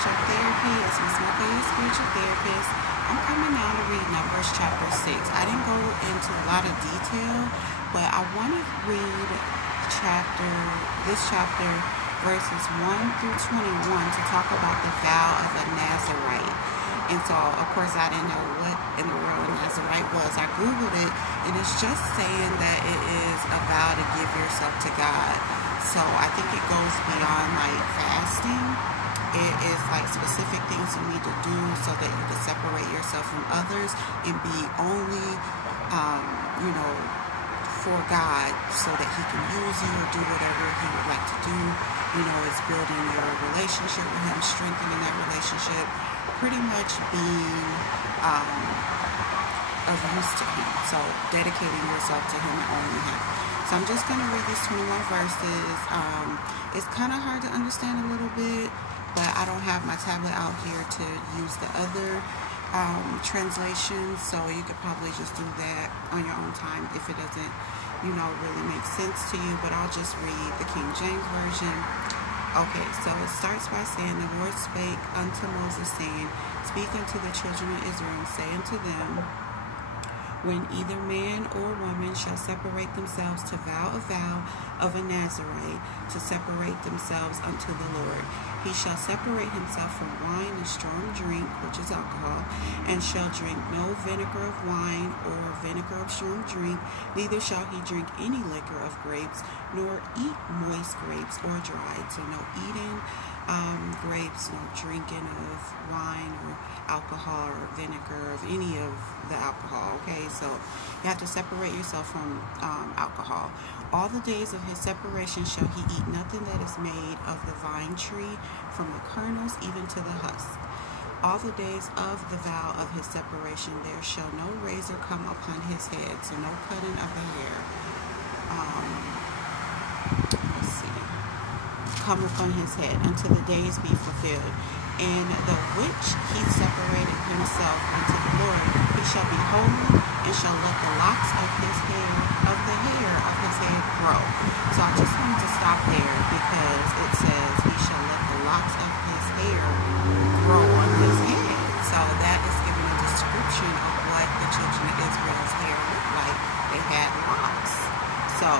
spiritual therapy. It's Miss Mocha, your spiritual therapist. I'm coming now to read Numbers chapter 6. I didn't go into a lot of detail, but I want to read this chapter, verses 1 through 21, to talk about the vow of a Nazarite. And so, of course, I didn't know what in the world a Nazarite was. I Googled it, and it's just saying that it is a vow to give yourself to God. So I think it goes beyond like fasting. It is like specific things you need to do so that you can separate yourself from others and be only, for God, so that He can use you or do whatever He would like to do. It's building your relationship with Him, strengthening that relationship, pretty much being of use to Him. So dedicating yourself to Him and only Him. So I'm just going to read these 21 verses. It's kind of hard to understand a little bit, but I don't have my tablet out here to use the other translations, so you could probably just do that on your own time if it doesn't, really make sense to you. But I'll just read the King James Version. Okay, so it starts by saying, "The Lord spake unto Moses, saying, Speak unto the children of Israel, and say unto them, when either man or woman shall separate themselves to vow a vow of a Nazarite, to separate themselves unto the Lord, he shall separate himself from wine and strong drink," which is alcohol, "and shall drink no vinegar of wine or vinegar of strong drink, neither shall he drink any liquor of grapes, nor eat moist grapes or dried." So no eating grapes, no drinking of wine or alcohol or vinegar, of any of the alcohol. Okay, so you have to separate yourself from alcohol. "All the days of his separation shall he eat nothing that is made of the vine tree, from the kernels even to the husk. All the days of the vow of his separation there shall no razor come upon his head," so no cutting of the hair. "Come upon his head until the days be fulfilled. And the which he separated himself unto the Lord, he shall be holy, and shall let the locks of the hair of his head grow." So I just wanted to stop there because it says he shall let the locks of his hair grow on his head. So that is giving a description of what the children of Israel's hair looked like. They had locks. So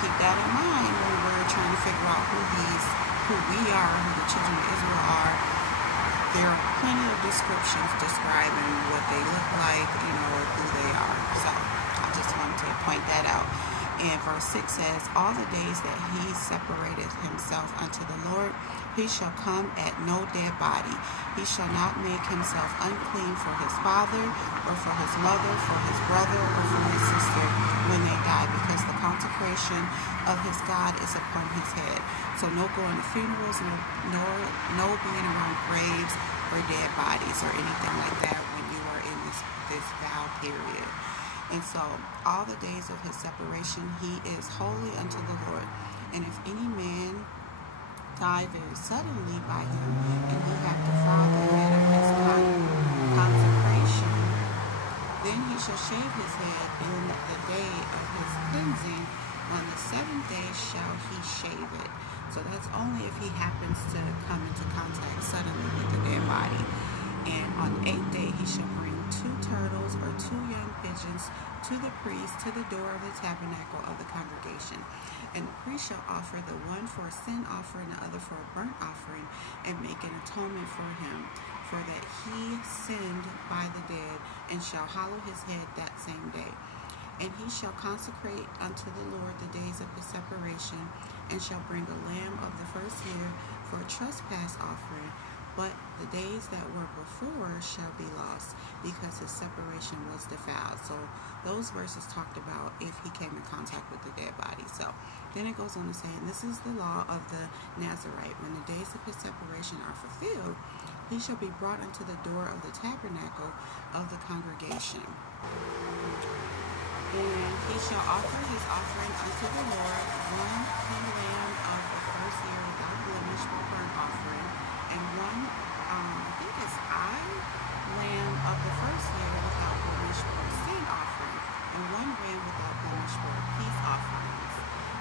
keep that in mind when we're trying to figure out who we are, who the children of Israel are. There are plenty of descriptions describing what they look like, who they are. So I just wanted to point that out. And verse 6 says, "All the days that he separated himself unto the Lord, he shall come at no dead body. He shall not make himself unclean for his father, or for his mother, for his brother, or for his sister when they die, because the consecration of his God is upon his head." So no going to funerals, no being around graves or dead bodies or anything like that when you are in this vow period. And so all the days of his separation he is holy unto the Lord. "And if any man die very suddenly by him, and he have defiled the head of his consecration, then he shall shave his head in the day of his cleansing. On the 7th day shall he shave it." So that's only if he happens to come into contact suddenly with the dead body. "And on the 8th day he shall bring 2 turtles or 2 young pigeons to the priest to the door of the tabernacle of the congregation. And the priest shall offer the one for a sin offering, the other for a burnt offering, and make an atonement for him, for that he sinned by the dead, and shall hallow his head that same day. And he shall consecrate unto the Lord the days of his separation, and shall bring a lamb of the first year for a trespass offering. But the days that were before shall be lost, because his separation was defiled." So those verses talked about if he came in contact with the dead body. So then it goes on to say, "And this is the law of the Nazarite. When the days of his separation are fulfilled, he shall be brought unto the door of the tabernacle of the congregation. And he shall offer his offering unto the Lord, 1 he lamb of the first year without blemish for burnt offering, and 1, I think it's lamb of the first year without blemish for a sin offering, and 1 ram without blemish for peace offerings,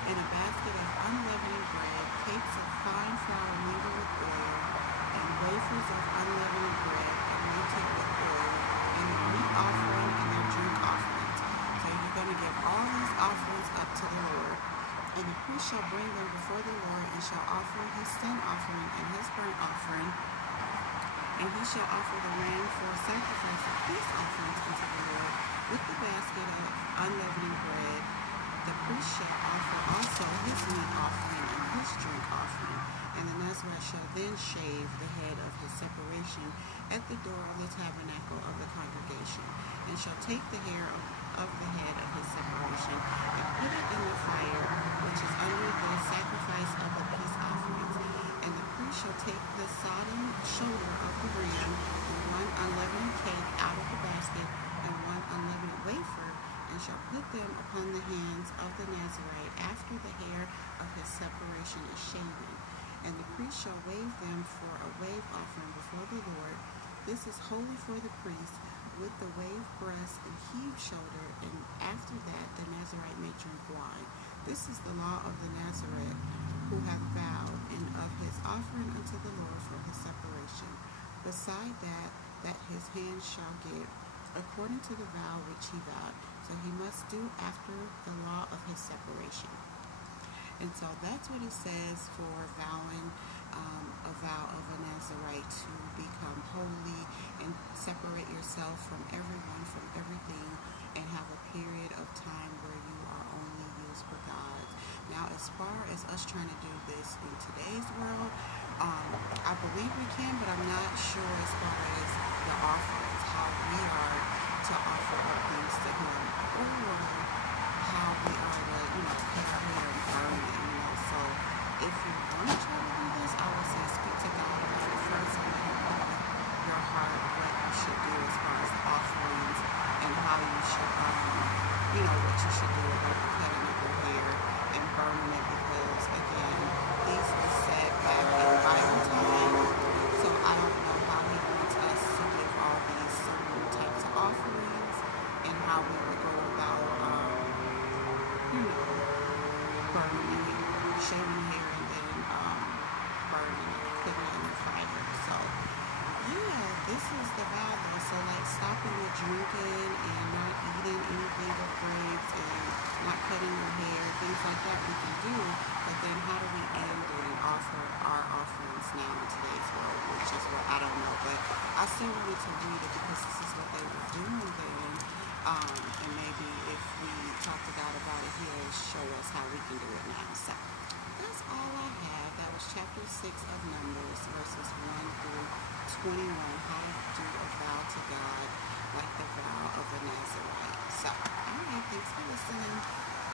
and a basket of unleavened bread, cakes of fine flour mingled with oil, and wafers of unleavened bread anointed with oil, and the meat offering and their drink offerings. So you're going to give all these offerings up to the Lord. And the priest shall bring them before the Lord, and shall offer his sin offering and his burnt offering. And he shall offer the lamb for a sacrifice of peace offerings unto the Lord, with the basket of unleavened bread. The priest shall offer also his meat offering and his drink offering. And the Nazarite shall then shave the head of his separation at the door of the tabernacle of the congregation, and shall take the hair of the head of his separation, and put it in the fire, which is under the sacrifice of the peace offerings. And the priest shall take the sodden shoulder of the ram, and one unleavened cake out of the basket, and one unleavened wafer, and shall put them upon the hands of the Nazarite after the hair of his separation is shaven. And the priest shall wave them for a wave offering before the Lord. This is holy for the priest, with the waved breast and heaved shoulder, and after that the Nazarite may drink wine. This is the law of the Nazarite, who hath vowed, and of his offering unto the Lord for his separation. Beside that his hand shall give, according to the vow which he vowed. So he must do after the law of his separation. And so that's what it says for vowing a vow of a Nazarite, to become holy and separate yourself from everyone, from everything, and have a period of time where you are only used for God. Now, as far as us trying to do this in today's world, I believe we can, but I'm not sure as far as the offerings, how we are to offer up things to Him, or how we are to, cut our hair and burn it, So if you want to try to do this, I would say speak to God about it first, and let Him know your heart what you should do as far as offerings, and how you should, what you should do about the cutting of your hair and burning it, because again, these were said back in Bible time, so I don't know how He wants us to give all these certain types of offerings, and how we would go about, burning the hair, shaving the hair, and then burning it, putting it in the fire. So yeah, this is the vow though. So like stopping the drinking and not eating anything but grapes and not cutting your hair, things like that we can do. But then how do we end it and offer our offerings now in today's world, which is what I don't know. But I still wanted to read it because this is what they were doing then. And maybe if we talk to God about it, He'll show us how we can do it now. So that's all I have. That was chapter 6 of Numbers, verses 1 through 21. How to do a vow to God, like the vow of a Nazarite. So, alright, thanks for listening.